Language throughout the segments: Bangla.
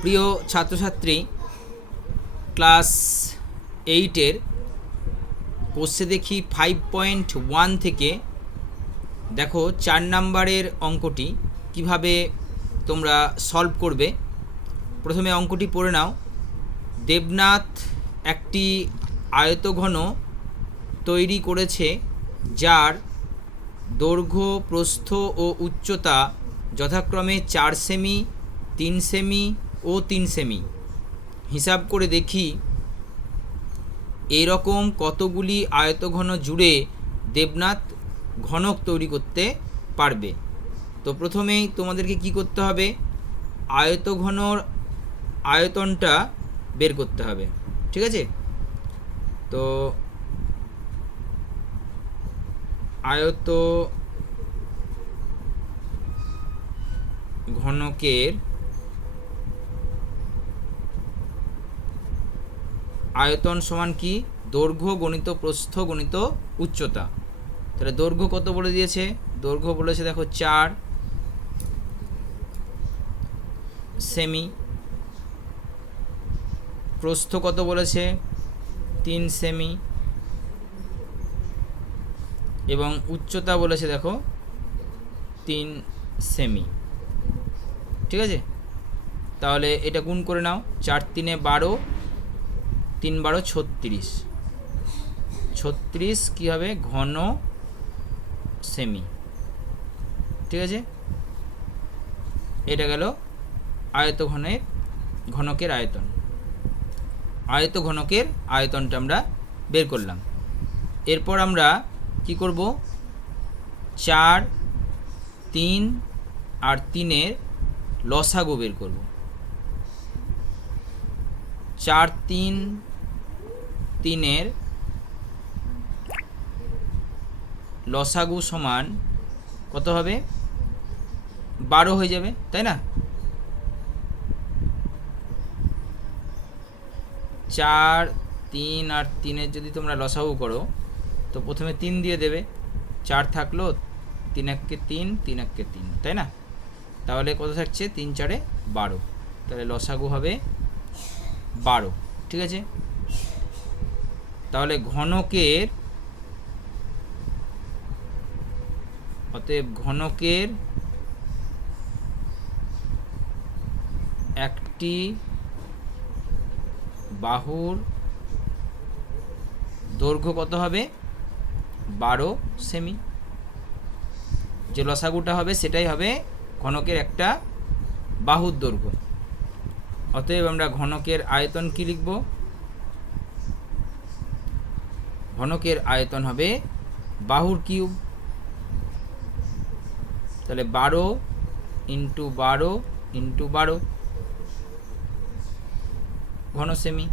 প্রিয় ছাত্রছাত্রী, ক্লাস 8-এর কোর্সে দেখি 5.1 থেকে দেখো 4 নম্বরের অঙ্কটি কিভাবে তোমরা সলভ করবে। প্রথমে অঙ্কটি পড়ে নাও। দেবনাথ একটি আয়তঘন তৈরি করেছে যার দৈর্ঘ্য, প্রস্থ ও উচ্চতা যথাক্রমে 4 সেমি, 3 সেমি ও 3 সেমি। হিসাব করে দেখি এইরকম কতগুলি আয়তঘন জুড়ে দেবনাথ ঘনক তৈরি করতে পারবে। তো প্রথমেই তোমাদেরকে কি করতে হবে, আয়তঘনর আয়তনটা বের করতে হবে, ঠিক আছে? তো ঘনকের আয়তন সমান কি, দৈর্ঘ্য গণিত প্রস্থ গণিত উচ্চতা। তাহলে দৈর্ঘ্য কত বলে দিয়েছে, দৈর্ঘ্য বলেছে দেখো 4 সেমি, প্রস্থ কত বলেছে 3 সেমি, এবং উচ্চতা বলেছে দেখো 3 সেমি, ঠিক আছে? তাহলে এটা গুণ করে নাও, 4 3 12, 3 12 36, 36 কী হবে ঘন সেমি, ঠিক আছে? এটা গেল ঘনকের আয়তন। ঘনকের আয়তনটা আমরা বের করলাম। এরপর আমরা কি করব, 4 3 আর 3-এর লসাগু বের করব। 4 3 3-এর লসাগু সমান কত হবে, 12 হয়ে যাবে, তাই না? 4 3 আর 3-এর যদি তোমরা লসাগু করো তো প্রথমে 3 দিয়ে দেবে, 4 থাকলো, 3 1 3, 3 1 3, তাই না? তাহলে কত থাকছে, 3 4 12, তাহলে লসাগু হবে 12, ঠিক আছে? তাহলে ঘনকের একটি বাহুর দৈর্ঘ্য কত হবে, 12 সেমি। যে লসাগুটা হবে সেটাই হবে ঘনকের একটা বাহুর দৈর্ঘ্য। অতএব আমরা ঘনকের আয়তন কি লিখব, ঘনকের আয়তন হবে বাহুর কিউব। তাহলে 12 ইন্টু 12 ইন্টু 12 ঘন সেমি।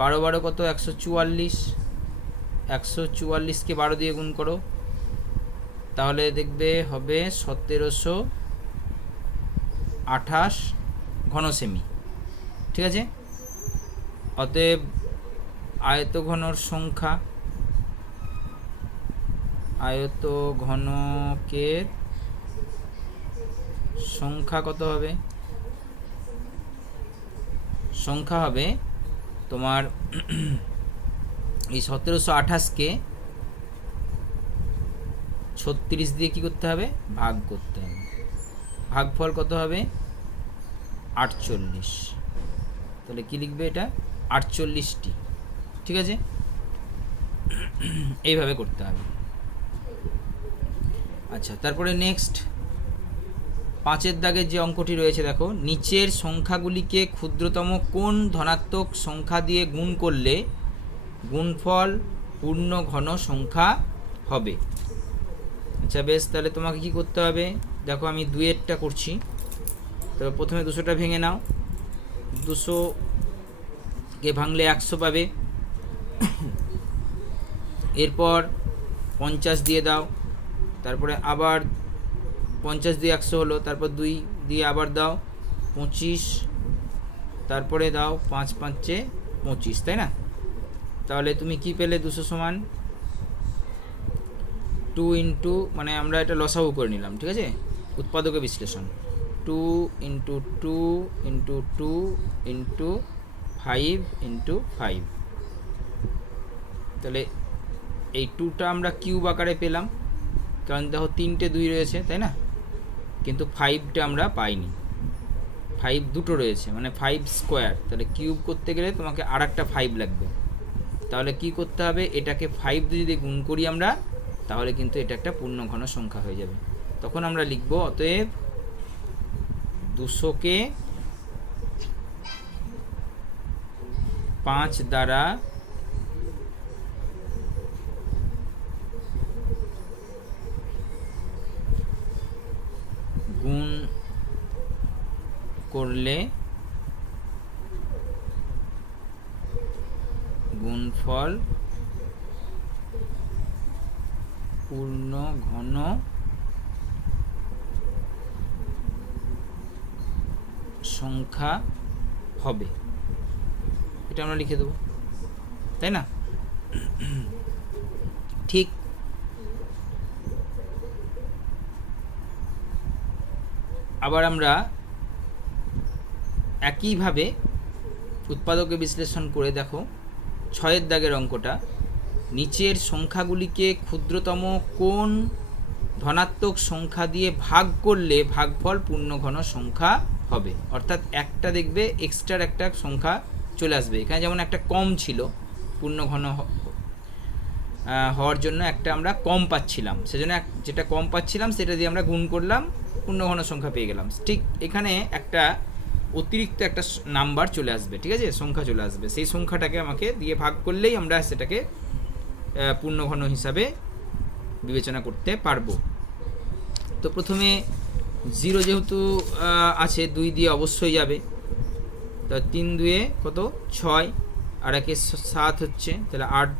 12 12 কত, 144, 144কে 12 দিয়ে গুণ করো, তাহলে দেখবে হবে 1728 ঘন সেমি, ঠিক আছে? অতএব আয়তঘনকের সংখ্যা কত হবে, সংখ্যা হবে তোমার এই 1728কে 36 দিয়ে কি করতে হবে, ভাগ করতে হবে। ভাগফল কত হবে, 48। তাহলে কি লিখবে, এটা 48টি, ঠিক আছে? এইভাবে করতে হবে। আচ্ছা, তারপরে নেক্সট 5-এর দাগের যে অঙ্কটি রয়েছে দেখো, নিচের সংখ্যাগুলিকে ক্ষুদ্রতম কোন ধনাত্মক সংখ্যা দিয়ে গুণ করলে গুণফল পূর্ণ ঘন সংখ্যা হবে। আচ্ছা বেশ, তাহলে তোমাকে কি করতে হবে, দেখো আমি 2-এরটা করছি। তবে প্রথমে 200টা ভেঙে নাও, 200কে ভাঙলে 100 পাবে। এরপর 50 দিয়ে দাও, তারপরে আবার 50 দিয়ে 100 হলো, তারপর 2 দিয়ে আবার দাও 25, তারপরে দাও 5 5 25, তাই না? তাহলে তুমি কি পেলে, 200 সমান 2 ইন্টু, মানে আমরা এটা লসাগু করে নিলাম, ঠিক আছে, উৎপাদকে বিশ্লেষণ 2 ইন্টু 2 ইন্টু 2 ইন্টু 5 ইন্টু 5। তাহলে এই 2টা আমরা কিউব আকারে পেলাম, কারণ দেখো 3টে 2 রয়েছে, তাই না? কিন্তু 5টা আমরা পাইনি, 5 দুটো রয়েছে, মানে 5 স্কোয়ার। তাহলে কিউব করতে গেলে তোমাকে আর একটা 5 লাগবে। তাহলে কি করতে হবে, এটাকে 5 দিয়ে যদি গুণ করি আমরা, তাহলে কিন্তু এটা একটা পূর্ণঘন সংখ্যা হয়ে যাবে। তখন আমরা লিখব অতএব 200কে 5 দ্বারা গুণ করলে গুণফল পূর্ণ ঘন সংখ্যা হবে। এটা আমরা লিখে দেবো, তাই না? ঠিক আবার আমরা একইভাবে উৎপাদকে বিশ্লেষণ করে দেখো 6 দাগের অঙ্কটা, নিচের সংখ্যাগুলিকে ক্ষুদ্রতম কোন ধনাত্মক সংখ্যা দিয়ে ভাগ করলে ভাগফল পূর্ণঘন সংখ্যা হবে। অর্থাৎ একটা দেখবে এক্সট্রার একটা সংখ্যা চলে আসবে। এখানে যেমন একটা কম ছিল, পূর্ণঘন হওয়ার জন্য একটা আমরা কম পাচ্ছিলাম, সেজন্য যেটা কম পাচ্ছিলাম সেটা দিয়ে আমরা গুণ করলাম, পূর্ণঘন সংখ্যা পেয়ে গেলাম। ঠিক এখানে একটা অতিরিক্ত একটা নাম্বার চলে আসবে, ঠিক আছে, সংখ্যা চলে আসবে। সেই সংখ্যাটাকে আমাকে দিয়ে ভাগ করলেই আমরা সেটাকে পূর্ণঘন হিসাবে বিবেচনা করতে পারবো। তো প্রথমে 0 যেহেতু আছে, 2 দিয়ে অবশ্যই যাবে। তো 3 2 কত 6, আর একে 7 হচ্ছে, তাহলে 8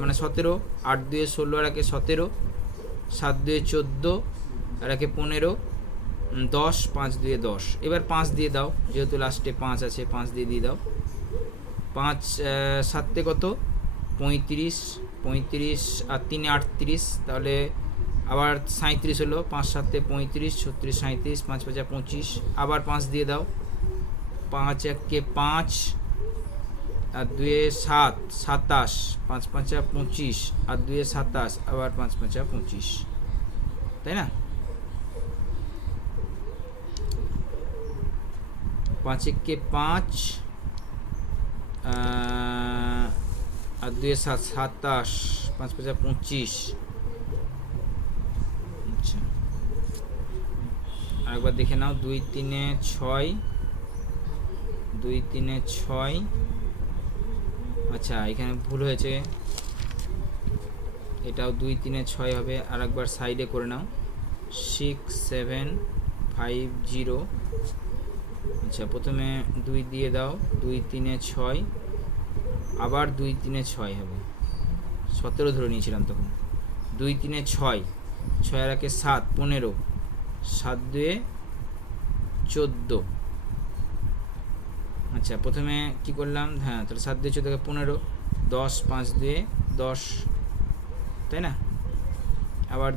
মানে 17, 8 2 16, আর একে 17, 7 2 14, আর একে 15, 10, 5 2 10। এবার 5 দিয়ে দাও, যেহেতু লাস্টে 5 আছে, 5 দিয়ে দাও। 5 7 কত 35, 35 আর 3 38, তাহলে আবার 37 হলো। 5 7 35, 36 37, 5 5 25, আবার 5 দিয়ে দাও। 5 1 5 আর 2 7, 27, 5 5 25, আর 2 27, আবার 5 5 25, তাই না? 5 1 5 আর 2 7 27, 5 5 25। আচ্ছা, আরেকবার দেখে নাও। 2 3 6, 2 3 6। আচ্ছা, এখানে ভুল হয়েছে, এটাও 2 3 6 হবে। আরেকবার সাইডে করে নাও। 6 7 5 0। আচ্ছা, প্রথমে 2 দিয়ে দাও, 2 3 6, আবার 2 3 6 হবে। 17 ধরে নিয়েছিলাম তখন। 2 3 6, 6 আর একে 7 15, 7 2 14। আচ্ছা, প্রথমে কি করলাম, হ্যাঁ, তাহলে 7 2 14 15, 10, 5 2 10, তাই না? আবার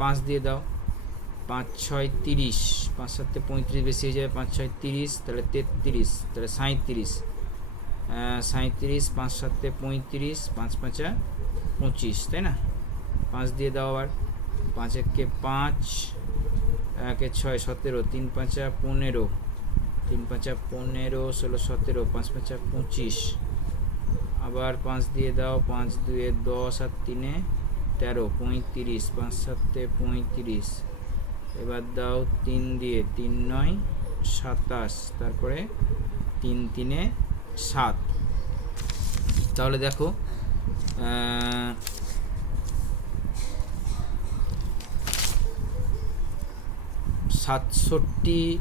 5 দিয়ে দাও। 5 6 30, 5 7 35 বেশি হয়ে যাবে। 5 6 30, তাহলে 33, তাহলে 37, 37, 5 7 35, 5 5 25, তাই না? 5 দিয়ে দাও আবার। 5 1 5, 1 6 17, 3 5 15, 3 5 15, 16 17, 5 5 25, আবার 5 দিয়ে দাও। 5 2 10, আর 3 13, 35, 5 7 35, এবার দাও 3 দিয়ে। 3 9 27, তারপরে 3 3 7। তাহলে দেখো 67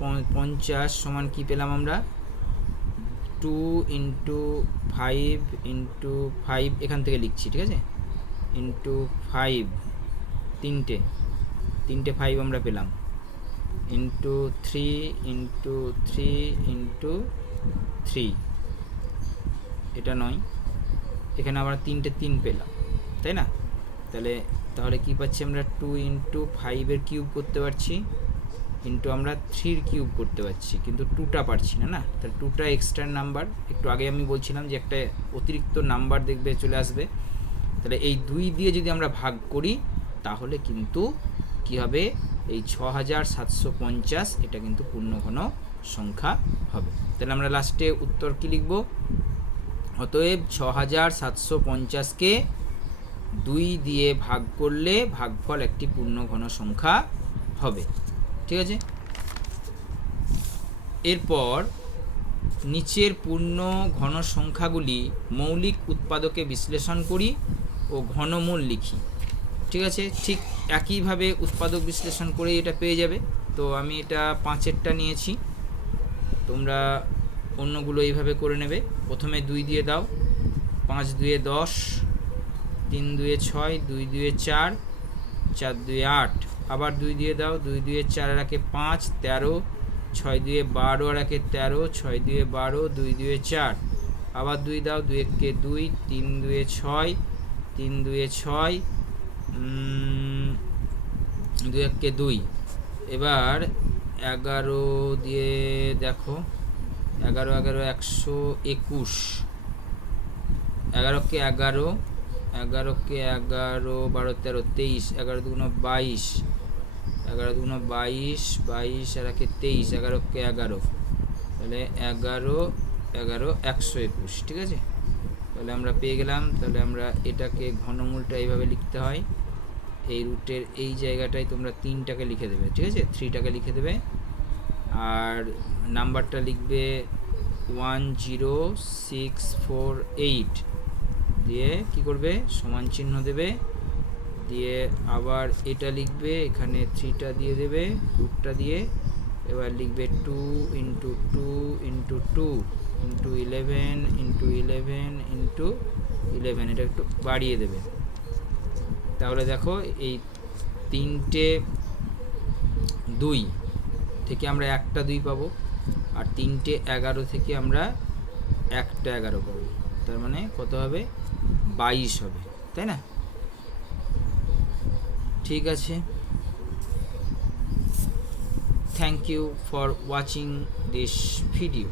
50 সমান কি পেলাম আমরা? 2 ইন্টু 5 ইন্টু 5, এখান থেকে লিখছি, ঠিক আছে, ইন্টু 5, তিনটে 5 আমরা পেলাম, ইন্টু 3 ইন্টু 3 ইন্টু 3, এটা নয়, এখানে আবার 3 পেলাম, তাই না? তাহলে তাহলে কি পাচ্ছি আমরা 2 ইন্টু 5-এর কিউব করতে পারছি, ইন্টু আমরা 3-র কিউব করতে পারছি, কিন্তু 2টা পারছি না। তাহলে 2টা এক্সট্রা নাম্বার, একটু আগে আমি বলছিলাম যে একটা অতিরিক্ত নাম্বার দেখবে চলে আসবে। তাহলে এই 2 দিয়ে যদি আমরা ভাগ করি তাহলে কিন্তু কি হবে, এই 6750 এটা কিন্তু পূর্ণঘন সংখ্যা হবে। তাহলে আমরা লাস্টে উত্তর কি লিখব, অতএব 6750-কে 2 দিয়ে ভাগ করলে ভাগফল একটি পূর্ণঘন সংখ্যা হবে। ঠিক আছে, এরপর নিচের পূর্ণ ঘন সংখ্যাগুলি মৌলিক উৎপাদকে বিশ্লেষণ করি ও ঘনমূল লিখি। ঠিক আছে, ঠিক একইভাবে উৎপাদক বিশ্লেষণ করে এটা পেয়ে যাবে। তো আমি এটা 5-এরটা নিয়েছি, তোমরা অন্যগুলো এইভাবে করে নেবে। প্রথমে 2 দিয়ে দাও, 5 2 10, 3 2 6, 2 2 4, 4 2 8, আবার 2 দিয়ে দাও, 2 2 4 আর 5 13, 6 2 12 আর 13, 6 2 12, 2 2 4, আবার 2 দাও, 2 1 2, 3 2 6, 3 2 6, 2 1 2, এবার 11 দিয়ে দেখো, 11 11 121, 11 কে 11, 11 কে 11, 12 13 23, 11 2 22, 11 2 22, 22 আর 23, 11 কে 11, তাহলে 11 11 121। ঠিক আছে, তাহলে আমরা পেয়ে গেলাম। তাহলে আমরা এটাকে ঘনমূলটা এইভাবে লিখতে হয়, এই রুটের এই জায়গাটায় তোমরা 3টাকে লিখে দেবে। ঠিক আছে, 3টাকে লিখে দেবে, আর নাম্বারটা লিখবে 10648 দিয়ে কি করবে, সমান চিহ্ন দেবে, দিয়ে আবার এটা লিখবে, এখানে 3টা দিয়ে দেবে রুটটা দিয়ে, এবার লিখবে 2 into 2 into 2 into 11 into 11 into 11, এটা একটু বাড়িয়ে দেবে। তাহলে দেখো এই 3টে 2 থেকে আমরা একটা 2 পাবো, আর 3টে 11 থেকে আমরা একটা 11 পাবো। তার মানে কত হবে, 22 হবে, তাই না? ঠিক আছে, thank you for watching this video.